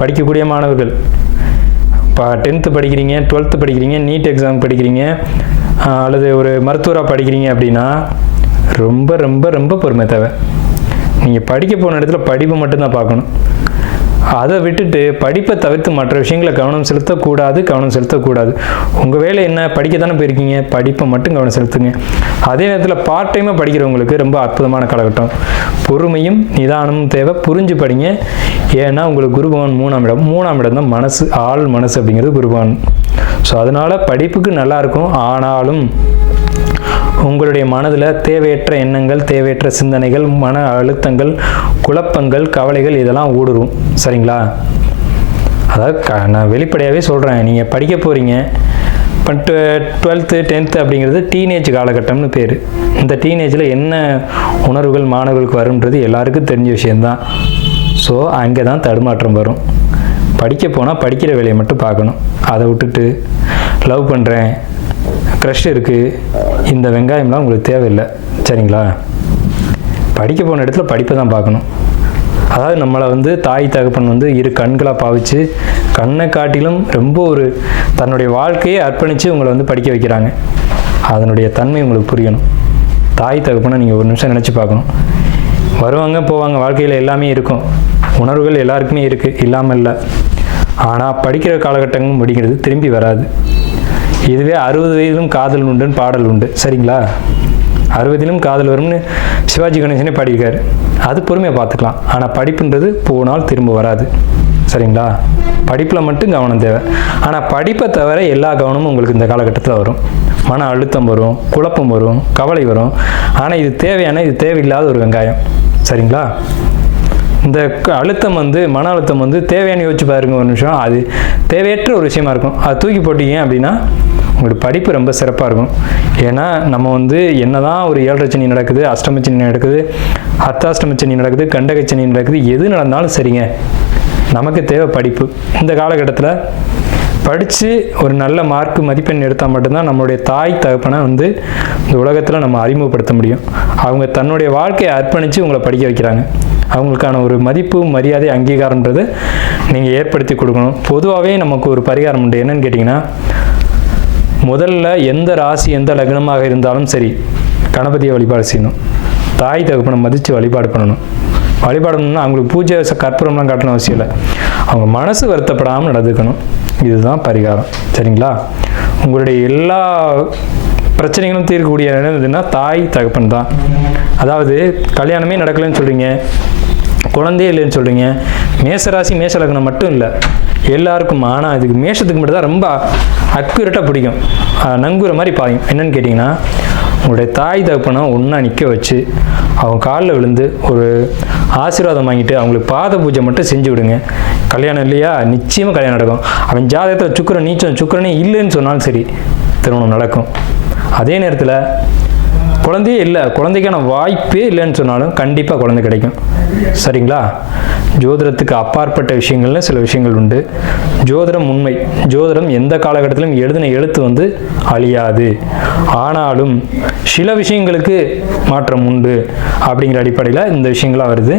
படிக்கக்கூடிய மாணவர்கள் இப்போ 10th படிக்கிறீங்க, 12th படிக்கிறீங்க, நீட் எக்ஸாம் படிக்கிறீங்க, அல்லது ஒரு மருத்துவராக படிக்கிறீங்க அப்படின்னா ரொம்ப ரொம்ப ரொம்ப பொறுமை தேவை. நீங்கள் படிக்க போன இடத்துல படிப்பு மட்டும்தான் பார்க்கணும். அதை விட்டுட்டு படிப்பை தவிர்த்து மற்ற விஷயங்களை கவனம் செலுத்தக்கூடாது. உங்கள் வேலை என்ன, படிக்க தானே போயிருக்கீங்க, படிப்பை மட்டும் கவனம் செலுத்துங்க. அதே நேரத்தில் பார்ட் டைமாக படிக்கிறவங்களுக்கு ரொம்ப அற்புதமான காலகட்டம். பொறுமையும் நிதானமும் தேவை. புரிஞ்சு படிங்க. ஏன்னா உங்களுக்கு குருபகவான் 3ஆம் இடம் தான் மனசு, ஆள் மனசு அப்படிங்கிறது குருபகவான். ஸோ அதனால் படிப்புக்கு நல்லாயிருக்கும். ஆனாலும் உங்களுடைய மனதில் தேவையற்ற எண்ணங்கள், தேவையற்ற சிந்தனைகள், மன அழுத்தங்கள், குழப்பங்கள், கவலைகள் இதெல்லாம் ஊடுருவும். சரிங்களா? அதாவது நான் வெளிப்படையாகவே சொல்கிறேன், நீங்கள் படிக்க போகிறீங்க. இப்போ 12th 10th அப்படிங்கிறது டீனேஜ் காலகட்டம்னு பேர். இந்த டீனேஜில் என்ன உணர்வுகள் மாணவர்களுக்கு வரும்ன்றது எல்லாருக்கும் தெரிஞ்ச விஷயந்தான். ஸோ அங்கே தான் தடுமாற்றம் வரும். படிக்க போனால் படிக்கிற வேலையை மட்டும் பார்க்கணும். அதை விட்டுட்டு லவ் பண்ணுறேன், க்ரஷ் இருக்குது, இந்த வெங்காயம்லாம் உங்களுக்கு தேவையில்லை. சரிங்களா? படிக்க போன இடத்துல படிப்பை தான் பார்க்கணும். அதாவது நம்மளை தாய் தகப்பன் இரு கண்களாக பாவிச்சு கண்ணை காட்டிலும் ரொம்ப ஒரு தன்னுடைய வாழ்க்கையை அர்ப்பணித்து உங்களை படிக்க வைக்கிறாங்க. அதனுடைய தன்மை உங்களுக்கு புரியணும். தாய் தகப்பனை நீங்கள் ஒரு நிமிஷம் நினச்சி பார்க்கணும். வருவாங்க போவாங்க, வாழ்க்கையில் எல்லாமே இருக்கும், உணர்வுகள் எல்லாருக்குமே இருக்குது, இல்லாமல் இல்லை. ஆனால் படிக்கிற காலகட்டங்களும் முடிக்கிறது திரும்பி வராது. இதுவே 60 வயதிலும் காதல் உண்டுன்னு பாடல் உண்டு. சரிங்களா? 60 காதல் வரும்னு சிவாஜி கணேசனே பாடியிருக்காரு. அது பொறுமையாக பார்த்துக்கலாம். ஆனால் படிப்புன்றது போனால் திரும்ப வராது. சரிங்களா? படிப்பில் மட்டும் கவனம் தேவை. ஆனால் படிப்பை தவிர எல்லா கவனமும் உங்களுக்கு இந்த காலகட்டத்தில் வரும். மன அழுத்தம் வரும், குழப்பம் வரும், கவலை வரும். ஆனால் இது தேவையான, இது தேவையில்லாத ஒரு வெங்காயம். சரிங்களா? இந்த அழுத்தம் மன அழுத்தம் தேவையான யோசிச்சு பாருங்க ஒரு நிமிஷம். அது தேவையற்ற ஒரு விஷயமா இருக்கும். அது தூக்கி போட்டீங்க அப்படின்னா உங்களோட படிப்பு ரொம்ப சிறப்பாக இருக்கும். ஏன்னா நம்ம என்னதான் ஒரு 7.5 சனி நடக்குது, அஷ்டம சனி நடக்குது, அர்த்தாஷ்டம சனி நடக்குது, கண்டக சனி நடக்குது, எது நடந்தாலும் சரிங்க, நமக்கு தேவை படிப்பு. இந்த காலகட்டத்தில் படித்து ஒரு நல்ல மார்க் மதிப்பெண் எடுத்தால் மட்டும்தான் நம்மளுடைய தாய் தகப்பனை இந்த உலகத்தில் நம்ம அறிமுகப்படுத்த முடியும். அவங்க தன்னுடைய வாழ்க்கையை அர்ப்பணித்து உங்களை படிக்க வைக்கிறாங்க. அவங்களுக்கான ஒரு மதிப்பு, மரியாதை, அங்கீகாரம்ன்றது நீங்கள் ஏற்படுத்தி கொடுக்கணும். பொதுவாகவே நமக்கு ஒரு பரிகாரம் உண்டு. என்னன்னு கேட்டிங்கன்னா, முதல்ல எந்த ராசி எந்த லக்னமாக இருந்தாலும் சரி கணபதியை வழிபாடு செய்யணும். தாய் தகப்பனை மதித்து வழிபாடு பண்ணணும். வழிபாடு பண்ணணும்னா அவங்களுக்கு பூஜை கற்பூரம்லாம் காட்டணும் அவசியம் இல்லை. அவங்க மனசு வருத்தப்படாமல் நடந்துக்கணும். இதுதான் பரிகாரம். சரிங்களா? உங்களுடைய எல்லா பிரச்சனைகளும் தீர்க்கக்கூடிய என்னதுன்னா தாய் தகப்பன் தான். அதாவது கல்யாணமே நடக்கலைன்னு சொல்கிறீங்க, குழந்தையே இல்லைன்னு சொல்கிறீங்க. மேசராசி மேச லக்னம் மட்டும் இல்லை, எல்லாருக்கும். ஆனால் அதுக்கு மேஷத்துக்கு மட்டும் தான் ரொம்ப அக்யூரேட்டாக பிடிக்கும், நங்குற மாதிரி பாயும். என்னன்னு கேட்டிங்கன்னா, உங்களுடைய தாய் தகப்பனை ஒன்றா நிற்க வச்சு அவங்க காலில் விழுந்து ஒரு ஆசீர்வாதம் வாங்கிட்டு அவங்களுக்கு பாத பூஜை மட்டும் செஞ்சு விடுங்க. கல்யாணம் இல்லையா, நிச்சயமாக கல்யாணம் நடக்கும். அவன் ஜாதகத்தில் சுக்கிரன் நீச்சம், சுக்கிரனே இல்லைன்னு சொன்னாலும் சரி திருமணம் நடக்கும். அதே நேரத்தில் குழந்தையே இல்லை, குழந்தைக்கான வாய்ப்பே இல்லைன்னு சொன்னாலும் கண்டிப்பாக குழந்தை கிடைக்கும். சரிங்களா? ஜோதிடத்துக்கு அப்பாற்பட்ட விஷயங்கள்னு சில விஷயங்கள் உண்டு. ஜோதிடம் உண்மை. ஜோதிடம் எந்த காலகட்டத்திலும் எழுதின எழுத்து அழியாது. ஆனாலும் சில விஷயங்களுக்கு மாற்றம் உண்டு அப்படிங்கிற அடிப்படையில் இந்த விஷயங்களாக வருது.